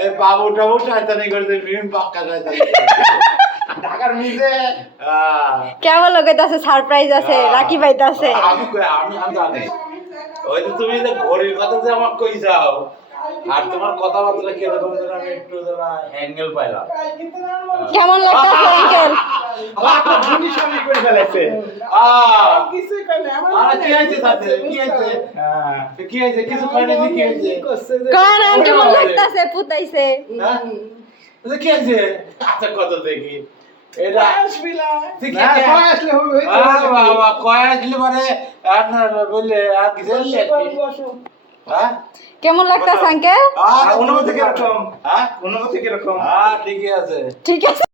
এই বাবু টাবু শয়তানি করতে মিম পাক্কা শয়তানি ঢাকার মিজে কেমন লাগতেছে? সারপ্রাইজ আছে, রাখি পাইতাছে। আমি জানি ওই যে তুমি যে ঘড়ির কথা যে আমাকে কই যাও আর তোমার কথাবার্তা কিরকম যেন আমি একটু যারা অ্যাঙ্গেল পাইলাম। কেমন লাগতেছে আঙ্কেল? উনি স্বামী করে ফেলেছে কিছুই কই না আমার কি হইছে তাতে কি হইছে কি হইছে কিছু কই না কি হইছে কোন কেমন লাগতেছে? পুতাইছে। হ্যাঁ কি হইছে আচ্ছা কত দেখি এটা আসবিলা ঠিক না আছে কয় আসলে হবে বাবা কয় আসলে মানে আর না বললে আর কিছু হ্যাঁ কেমন লাগতেছে আঙ্কেল? অনুভূতি কিরকম হ্যাঁ অনুভূতি কিরকম ঠিকই আছে ঠিক আছে।